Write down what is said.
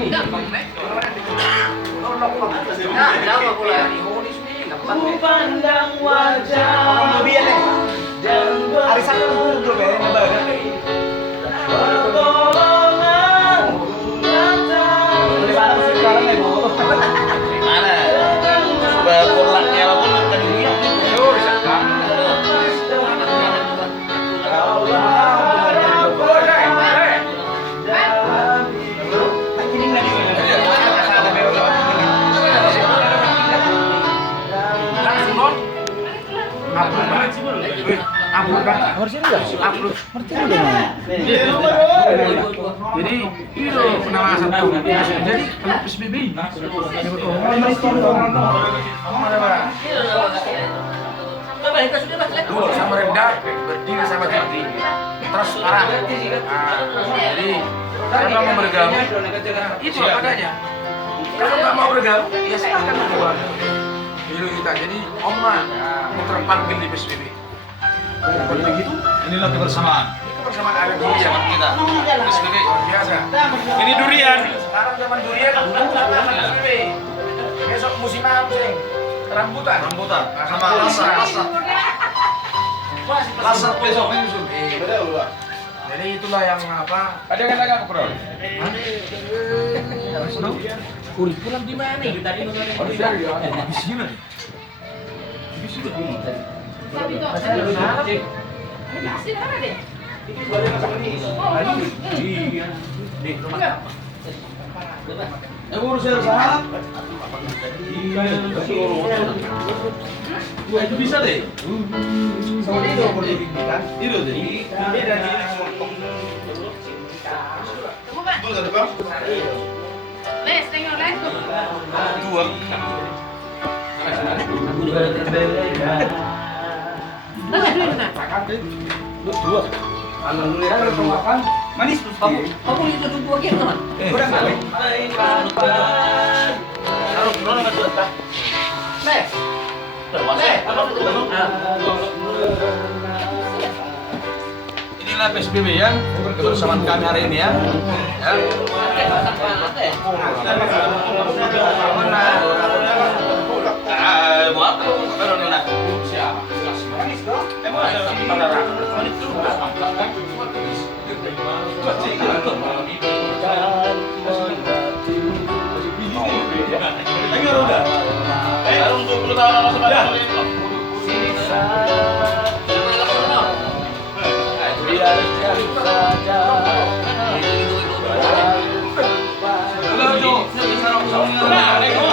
Ku pandang wajah dan pertolongan Mana? Berpulangnya lah pun akan dilihat. Jadi itu penama satu. Jadi kalau PSBB duduk sama rendah, berdiri sama tinggi, terus arah. Jadi siapa mau bergabung, itu adanya. Kalau nggak mau bergabung, ya silakan keluar. Kita jadi Oma terpanggil di PSBB. Kalau begitu, Inilah kebersamaan. ini kebersamaan ada durian Kita. PSBB. luar biasa. Ini durian. Sekarang zaman durian, dulu zaman PSBB. Besok musim apa sih? Rambutan. Rambutan. Sama lasar. Lasar besok menyusul. Jadi itulah yang apa? Ada yang agak bro. Kurikulum di mana? Di sini. Itu bisa deh. Itu deh. Les, tengok les. Dua. Dua. Alhamdulillah kalau makan manis tuh. Kamu itu dua game teman. Udah kali. Les. Inilah PSBB ya, kebersamaan kami hari ini ya. Mau apa? Halo,